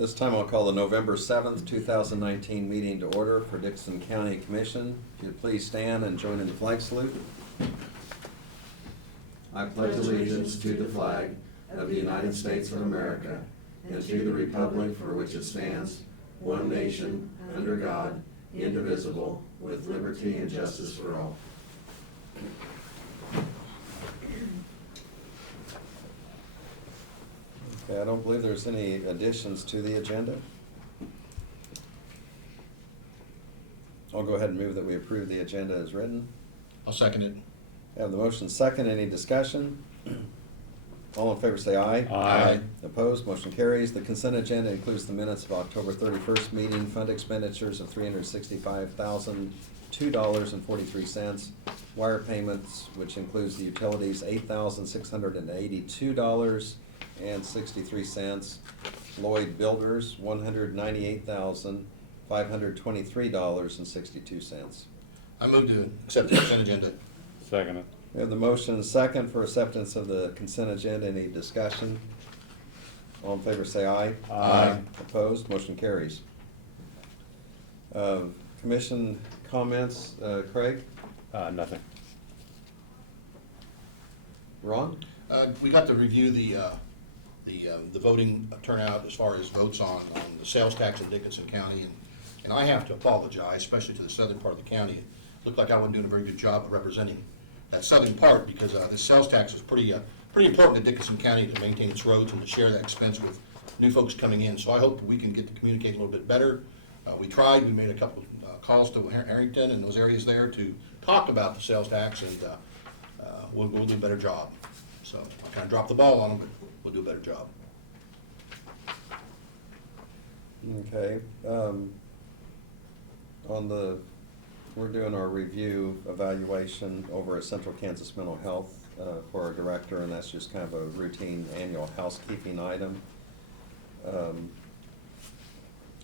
This time I'll call the November 7th, 2019 meeting to order for Dixon County Commission. If you'd please stand and join in the flag salute. I pledge allegiance to the flag of the United States of America and to the republic for which it stands, one nation, under God, indivisible, with liberty and justice for all. Okay, I don't believe there's any additions to the agenda. I'll go ahead and move that we approve the agenda as written. I'll second it. Have the motion second. Any discussion? All in favor say aye. Aye. Opposed? Motion carries. The consent agenda includes the minutes of October 31st meeting, fund expenditures of $365,002.43, wire payments, which includes the utilities, $8,682.63, Lloyd Builders, $198,523.62. I move to accept the consent agenda. Second it. We have the motion second for acceptance of the consent agenda. Any discussion? All in favor say aye. Aye. Opposed? Motion carries. Commission comments, Craig? Nothing. Ron? We got to review the voting turnout as far as votes on the sales tax in Dickinson County, and I have to apologize, especially to the southern part of the county. It looked like I wasn't doing a very good job of representing that southern part, because this sales tax is pretty important to Dickinson County to maintain its roads and to share that expense with new folks coming in. So I hope that we can get to communicate a little bit better. We tried. We made a couple of calls to Harrington and those areas there to talk about the sales tax, and we'll do a better job. So I kind of dropped the ball on them, but we'll do a better job. Okay. We're doing our review evaluation over at Central Kansas Mental Health for our director, and that's just kind of a routine annual housekeeping item. I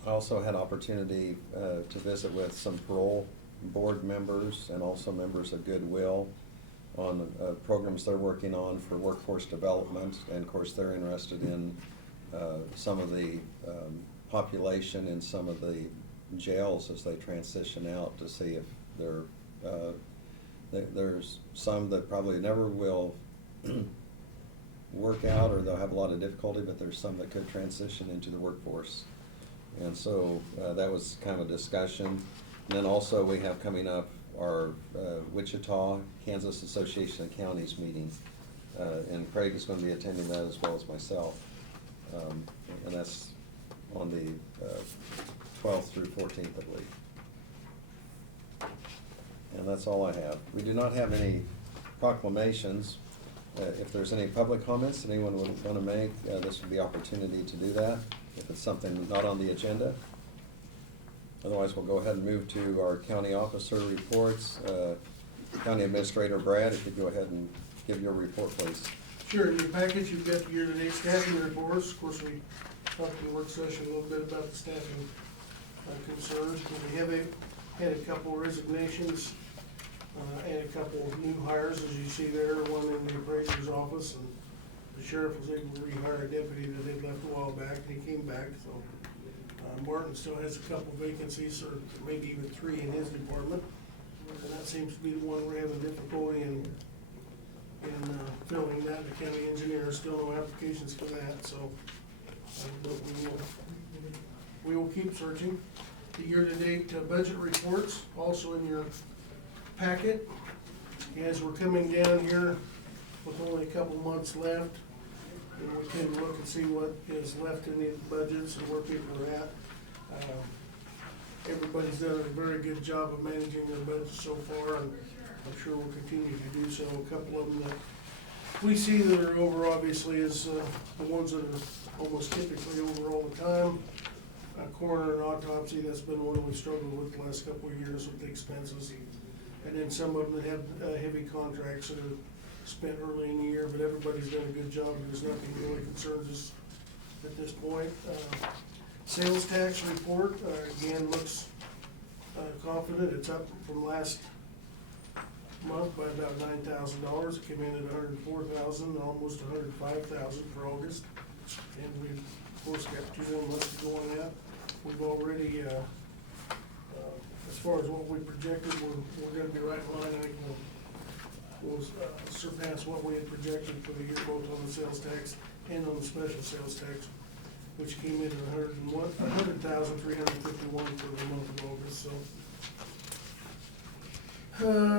also had opportunity to visit with some parole board members and also members of Goodwill on programs they're working on for workforce development, and of course they're interested in some of the population in some of the jails as they transition out, to see if there's some that probably never will work out, or they'll have a lot of difficulty, but there's some that could transition into the workforce. And so that was kind of a discussion. And then also we have coming up our Wichita, Kansas Association of Counties meeting, and Craig is going to be attending that as well as myself. And that's on the 12th through 14th, I believe. And that's all I have. We do not have any proclamations. If there's any public comments that anyone would want to make, this would be opportunity to do that if it's something not on the agenda. Otherwise, we'll go ahead and move to our county officer reports. County Administrator Brad, if you'd go ahead and give your report, please. Sure. In your package, you've got the year-to-date staffing reports. Of course, we talked in the work session a little bit about the staffing concerns. We have had a couple resignations and a couple of new hires, as you see there, one in the appraiser's office, and the sheriff was able to rehire a deputy that they'd left a while back, and he came back. So Martin still has a couple vacancies, or maybe even 3 in his department, and that seems to be the one we're having difficulty in filling that. The county engineer, still no applications for that, so but we will keep searching. The year-to-date budget reports also in your packet. As we're coming down here with only a couple months left, and we can look and see what is left in the budgets and where people are at. Everybody's done a very good job of managing their budgets so far, and I'm sure we'll continue to do so. A couple of them that we see that are over, obviously, is the ones that are almost typically over all the time. Coroner and autopsy, that's been one we've struggled with the last couple of years with the expenses. And then some of them that have heavy contracts that are spent early in the year, but everybody's done a good job. There's nothing really concerns us at this point. Sales tax report, again, looks confident. It's up from last month by about $9,000. It came in at $104,000, almost $105,000 for August. And we've, of course, got 2 more months to go on that. We've already, as far as what we projected, we're gonna be right in line. I think we'll surpass what we had projected for the year, both on the sales tax and on the special sales tax, which came in at 100,351 for the month of August, so.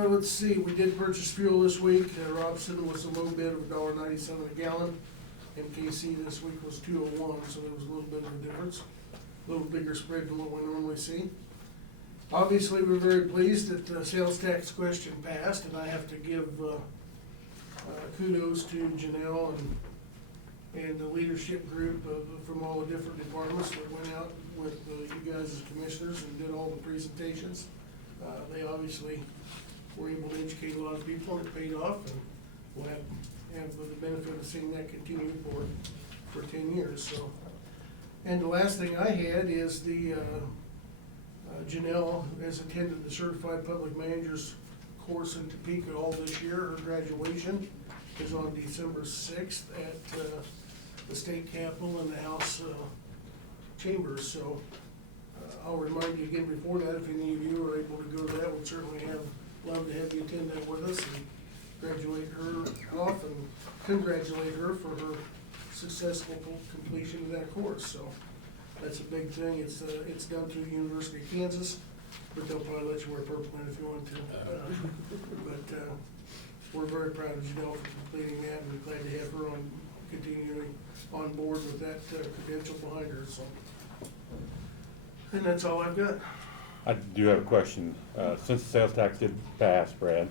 Let's see, we did purchase fuel this week. Robson was a low bid of $1.97 a gallon. MKC this week was 201, so there was a little bit of a difference. A little bigger spread than what we normally see. Obviously, we're very pleased that the sales tax question passed, and I have to give kudos to Janelle and the leadership group from all the different departments that went out with you guys as commissioners and did all the presentations. They obviously were able to educate a lot of people, and it paid off, and we'll have the benefit of seeing that continue for 10 years, so. And the last thing I had is the, Janelle has attended the Certified Public Manager's course in Topeka all this year. Her graduation is on December 6th at the state capitol and the House chambers, so I'll remind you again before that, if any of you are able to go to that, we'd certainly love to have you attend that with us and graduate her off and congratulate her for her successful completion of that course, so that's a big thing. It's done through the University of Kansas, but they'll probably let you wear purple in if you want to. But we're very proud of Janelle for completing that, and we're glad to have her continuing on board with that credential behind her, so. And that's all I've got. I do have a question. Since the sales tax did pass, Brad,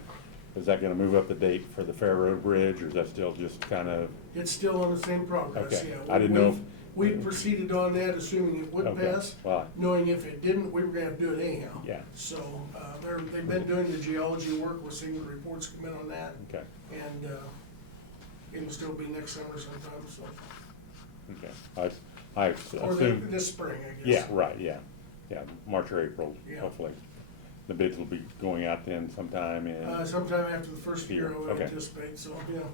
is that gonna move up the date for the Fair Road Bridge, or is that still just kind of? It's still on the same progress, Okay. yeah. I didn't know if- We proceeded on that assuming it would Okay. pass, Well, knowing if it didn't, we were gonna have to do it anyhow. Yeah. So, they've been doing the geology work, we're seeing the reports come in on that, okay, and, it'll still be next summer sometime, so. okay. I Or assume, this spring, I guess. yeah, right, yeah, March or April, Yeah. hopefully. The bids will be going out then sometime in. Sometime after the first year, I would Okay. anticipate, so, yeah. Okay,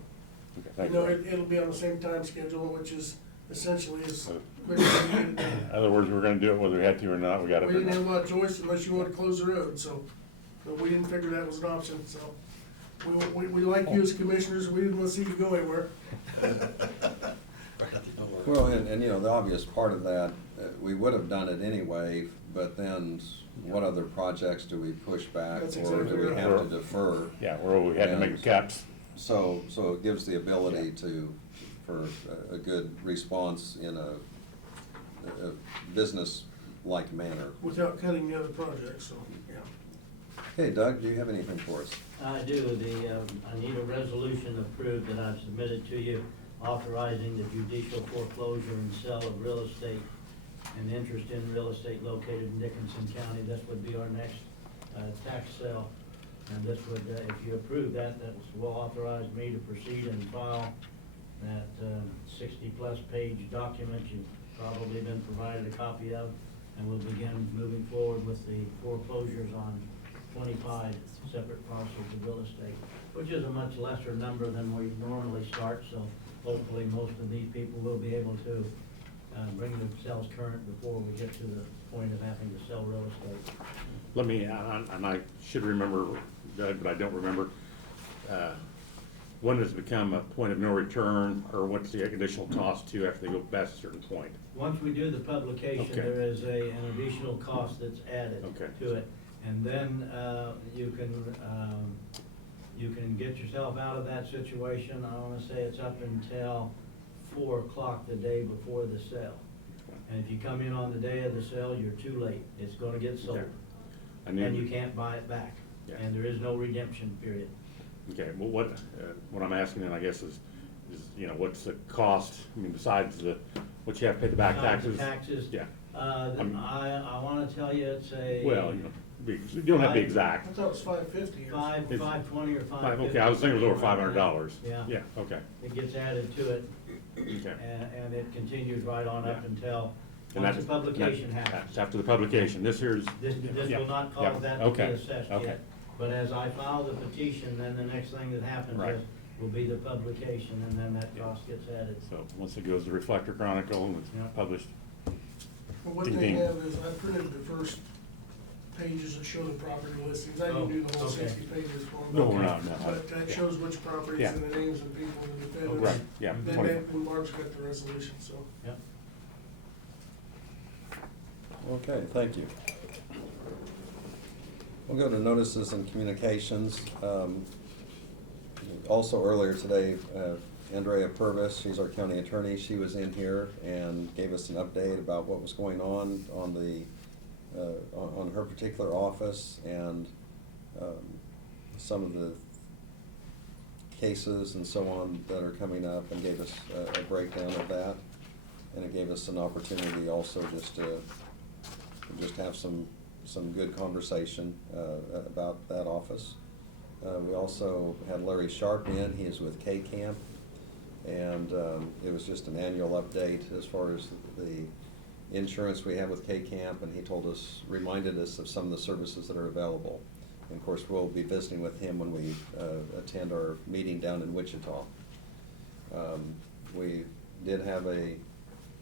You thank know, you. it'll be on the same time schedule, which is essentially as So- quick as we get it done. In other words, we're gonna do it whether we had to or not, we gotta. We didn't have a lot of choice unless you wanted to close the road, so, but we didn't figure that was an option, so. We like you as commissioners, we didn't want to see you go anywhere. Well, and you know, the obvious part of that, we would have done it anyway, but then what other projects do we push back, That's or exactly do we right. have to defer? Yeah, where we had to make the cuts. So it gives the ability for a good response in a business-like manner. Without cutting the other projects, so, yeah. Hey, Doug, do you have anything for us? I do. I need a resolution approved that I've submitted to you authorizing the judicial foreclosure and sale of real estate and interest in real estate located in Dickinson County. This would be our next tax sale. And this would, if you approve that, that will authorize me to proceed and file that 60-plus page document you've probably been provided a copy of, and we'll begin moving forward with the foreclosures on 25 separate parcels of real estate, which is a much lesser number than we normally start, so hopefully most of these people will be able to bring themselves current before we get to the point of having to sell real estate. Let me, and I should remember, Doug, but I don't remember, when does it become a point of no return, or what's the additional cost to after they go past a certain point? Once we do the publication, Okay. there is an additional cost that's added Okay. to it. And then you can get yourself out of that situation. I wanna say it's up until 4 o'clock the day before the sale. And if you come in on the day of the sale, you're too late. It's gonna get sold. Okay. And you can't buy it back. Yeah. And there is no redemption period. Okay, well, what I'm asking then, I guess, is, you know, what's the cost, I mean, besides what you have to pay the back Besides taxes? the taxes. Yeah, I wanna tell you, it's a. well, you know, you don't have to be I exact. thought it was $550 or something. 520 or 550. Okay, I was thinking it was over $500. Yeah. Yeah, okay, It gets added to it, okay. and it continues right on up Yeah. until, And once that's- the publication that's happens. after the publication, this here's. This yeah, will not yeah, cause that to be okay, assessed okay. yet. But as I file the petition, then the next thing that happens Right. is, will be the publication, and then that cost gets added. So once it goes to Reflector Chronicle and Yeah. it's published, Well, what Ding, they ding. have is, I printed the first pages that show the property listings. I Oh, didn't do the whole okay. 60 pages for them. No, we're not, no. But that Yeah. shows which properties Yeah. and the names of people and the Oh, defendants. right, yeah. Then 20 when Mark's got the resolution, so. Yep. Okay, thank you. We'll go to notices and communications. Also earlier today, Andrea Purvis, she's our county attorney, she was in here and gave us an update about what was going on the, on her particular office and some of the cases and so on that are coming up, and gave us a breakdown of that. And it gave us an opportunity also just to have some good conversation about that office. We also had Larry Sharp in, he is with K-Camp, and it was just an annual update as far as the insurance we have with K-Camp, and he reminded us of some of the services that are available. And of course, we'll be visiting with him when we attend our meeting down in Wichita. We did have a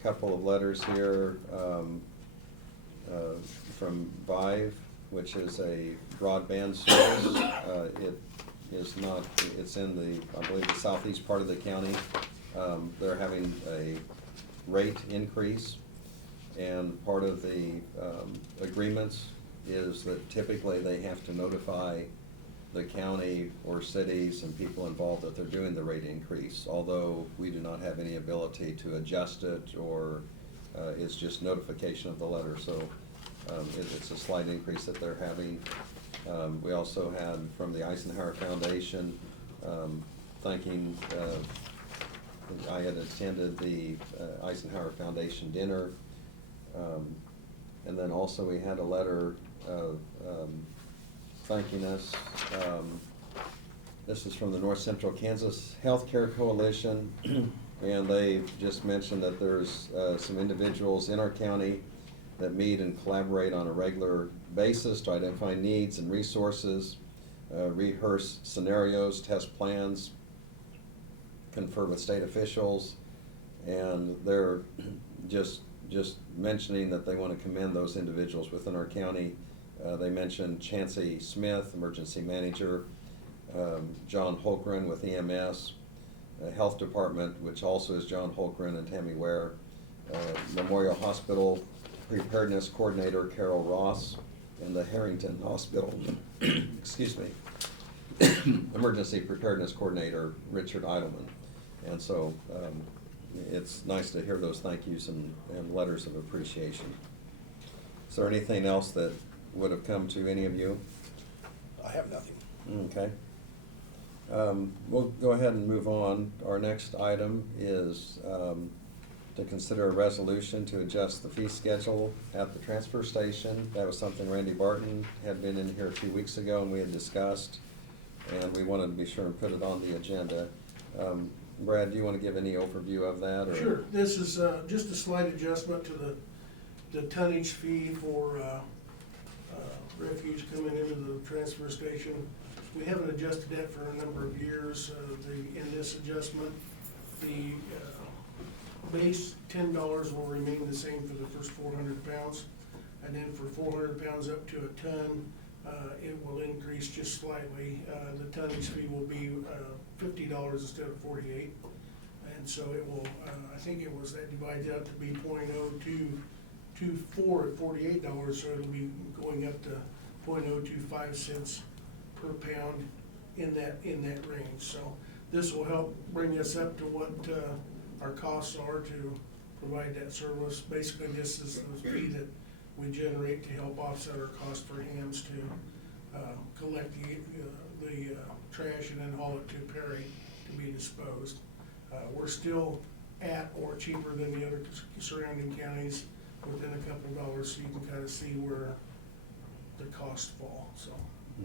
couple of letters here from Vive, which is a broadband service. It's in the, I believe, the southeast part of the county. They're having a rate increase, and part of the agreements is that typically they have to notify the county or cities and people involved that they're doing the rate increase, although we do not have any ability to adjust it, or it's just notification of the letter. So it's a slight increase that they're having. We also had from the Eisenhower Foundation thanking, I had attended the Eisenhower Foundation dinner, and then also we had a letter thanking us. This is from the North Central Kansas Healthcare Coalition, and they just mentioned that there's some individuals in our county that meet and collaborate on a regular basis to identify needs and resources, rehearse scenarios, test plans, confer with state officials, and they're just mentioning that they want to commend those individuals within our county. They mentioned Chancey Smith, emergency manager, John Holgren with EMS, Health Department, which also is John Holgren and Tammy Ware, Memorial Hospital Preparedness Coordinator Carol Ross, and the Harrington Hospital, excuse me, Emergency Preparedness Coordinator Richard Eidelman. And so it's nice to hear those thank yous and letters of appreciation. Is there anything else that would have come to any of you? I have nothing. Okay. We'll go ahead and move on. Our next item is to consider a resolution to adjust the fee schedule at the transfer station. That was something Randy Barton had been in here a few weeks ago and we had discussed, and we wanted to be sure and put it on the agenda. Brad, do you want to give any overview of that? Or? Sure, this is just a slight adjustment to the tonnage fee for refuge coming into the transfer station. We haven't adjusted that for a number of years. In this adjustment, the base $10 will remain the same for the first 400 pounds. And then for 400 pounds up to a ton, it will increase just slightly. The tonnage fee will be $50 instead of $48. And so it will, I think it was, that divides out to be .0224 at $48, so it'll be going up to .025 cents per pound in that range. So this will help bring us up to what our costs are to provide that service. Basically, this is the fee that we generate to help offset our cost for hams to collect the trash and then haul it to Perry to be disposed. We're still at or cheaper than the other surrounding counties, within a couple dollars, so you can kind of see where the costs fall. So.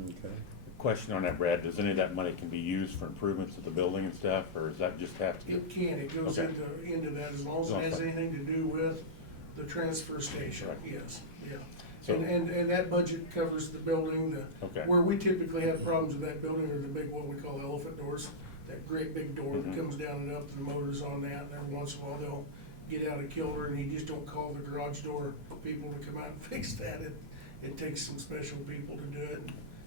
Okay. Question on that, Brad, does any of that money can be used for improvements to the building and stuff, or does that just have to It get? can, it goes Okay. into that, as long as it has anything to do with the transfer station, Right. yes, yeah. So- And that budget covers the building, Okay. where we typically have problems with that building are the big, what we call elephant doors. that great big door that Mhm. comes down and up, the motor's on that, and every once in a while they'll get out of kilter, and you just don't call the garage door people to come out and fix that. It takes some special people to do it,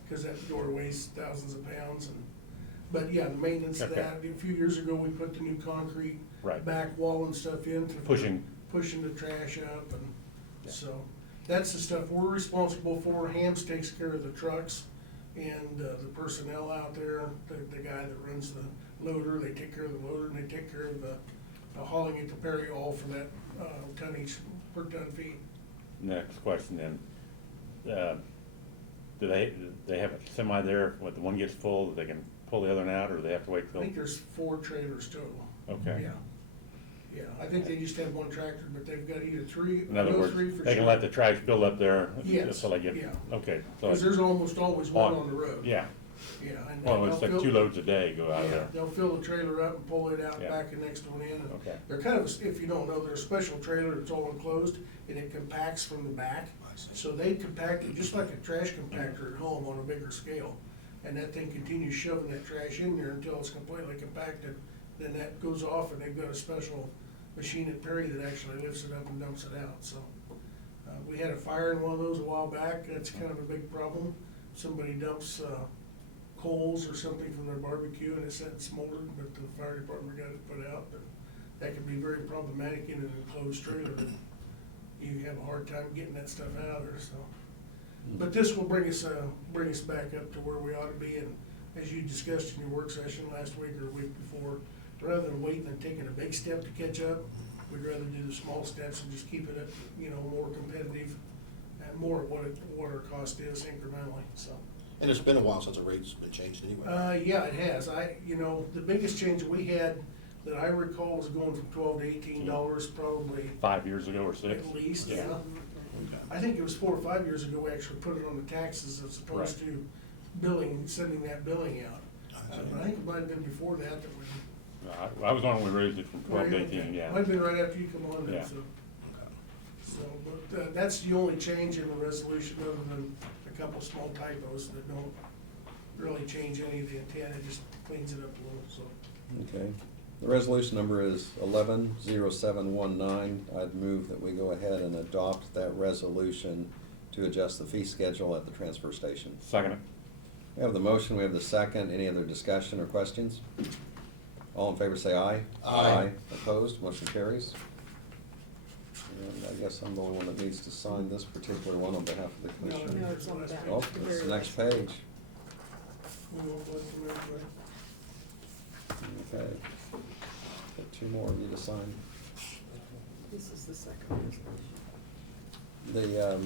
cause that door weighs thousands of pounds, but yeah, the maintenance of Okay. that, a few years ago, we put the new concrete Right. back wall and stuff in. Pushing the trash up, and Yeah. so, that's the stuff we're responsible for. Hams takes care of the trucks and the personnel out there, the guy that runs the loader, they take care of the loader, and they take care of the hauling it to Perry all for that tonnage per ton feet. Next question then. Do they have a semi there, when the one gets full, they can pull the other one out, or do they have to wait I till? think there's 4 trailers total. Okay. Yeah, yeah, I think they just have one tractor, but they've got either 3, In other words, 3 for they can sure. let the trash build up there Yes, until they get, yeah. okay. So Cause there's almost always one on the road. Yeah, Yeah. And well, they'll it's like fill- 2 loads a day go out of Yeah, there. they'll fill the trailer up and pull it out, Yeah. back the next one in. And Okay. They're kind of, if you don't know, they're a special trailer that's all enclosed, and it compacts from the back. I see. So they compact it just like a trash compactor at home on a bigger scale. And that thing continues shoving that trash in there until it's completely compacted. Then that goes off, and they've got a special machine at Perry that actually lifts it up and dumps it out, so. We had a fire in one of those a while back. That's kind of a big problem. Somebody dumps, coals or something from their barbecue, and it sat and smoldered, but the fire department got it put out. But that could be very problematic in an enclosed trailer. You have a hard time getting that stuff out of there, so. But this will bring us back up to where we ought to be, and as you discussed in your work session last week or the week before, rather than waiting and taking a big step to catch up, we'd rather do the small steps and just keep it at, more competitive and more what our cost is incrementally, so. And it's been a while since the rate's been changed anyway. Yeah, it has. The biggest change we had that I recall was going from $12 to $18, probably 5 years ago or 6? at least, Yeah. yeah. I think it was 4 or 5 years ago, we actually put it on the taxes as opposed Right. to sending that billing out. But I think it might have been before that we. I was on when we raised it from 12 to Right, 18, okay. yeah. Might have been right after you come on then, Yeah. so. But that's the only change in the resolution, other than a couple small typos that don't really change any of the intent, it just cleans it up a little, so. Okay. The resolution number is 110719. I'd move that we go ahead and adopt that resolution to adjust the fee schedule at the transfer station. Second it. We have the motion, we have the second. Any other discussion or questions? All in favor say aye. Aye. Opposed, motion carries. And I guess I'm the only one that needs to sign this particular one on behalf of the commission. No, it's on the back. Oh, it's the next page. We won't go from there, but- Okay. Got 2 more you to sign. This is the second resolution. The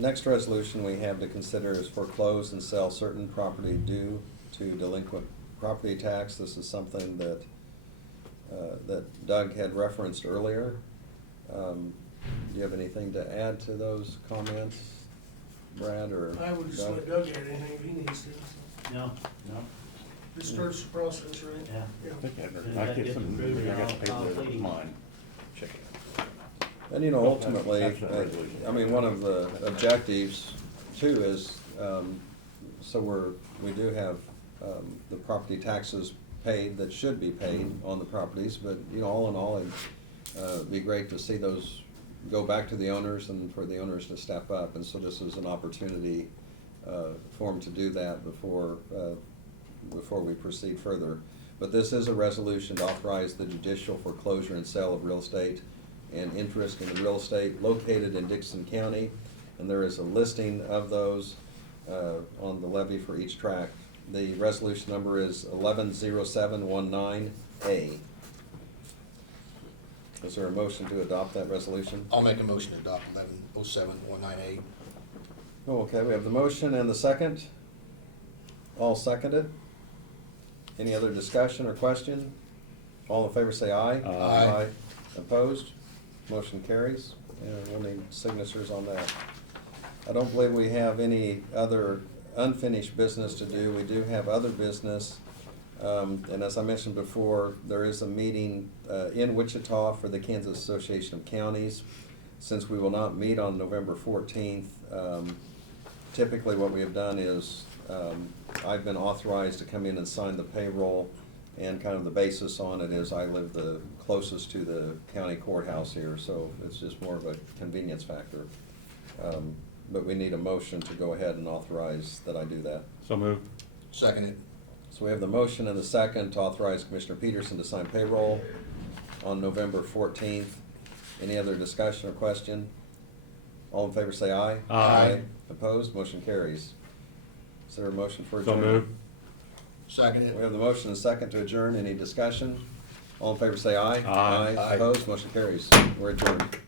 next resolution we have to consider is foreclose and sell certain property due to delinquent property tax. This is something that Doug had referenced earlier. Do you have anything to add to those comments, Brad, or I would just Doug? let Doug add anything if he needs to, so. No. This starts the process, right? Yeah. I think As soon as I that get gets some, approved, I got the I'll paper there, please. mine. Check it. And ultimately, That's not resolution. I mean, one of the objectives too is, so we do have the property taxes paid that should be paid on the properties, but, all in all, it'd be great to see those go back to the owners and for the owners to step up. And so this is an opportunity for them to do that before we proceed further. But this is a resolution to authorize the judicial foreclosure and sale of real estate and interest in the real estate located in Dixon County. And there is a listing of those on the levy for each tract. The resolution number is 110719A. Is there a motion to adopt that resolution? I'll make a motion to adopt 1107-198. Oh, okay, we have the motion and the second. All seconded. Any other discussion or question? All in favor say aye. Aye. Opposed? Motion carries, and we'll need signatures on that. I don't believe we have any other unfinished business to do. We do have other business. And as I mentioned before, there is a meeting in Wichita for the Kansas Association of Counties. Since we will not meet on November 14th, typically what we have done is I've been authorized to come in and sign the payroll And kind of the basis on it is I live the closest to the county courthouse here, so it's just more of a convenience factor. But we need a motion to go ahead and authorize that I do that. So moved. Second it. So we have the motion and the second to authorize Commissioner Peterson to sign payroll on November 14th. Any other discussion or question? All in favor say aye. Aye. Opposed? Motion carries. Is there a motion for So adjournment? moved. Second We it. have the motion and second to adjourn. Any discussion? All in favor say aye. Aye. Aye. Opposed? Motion carries. We're adjourned.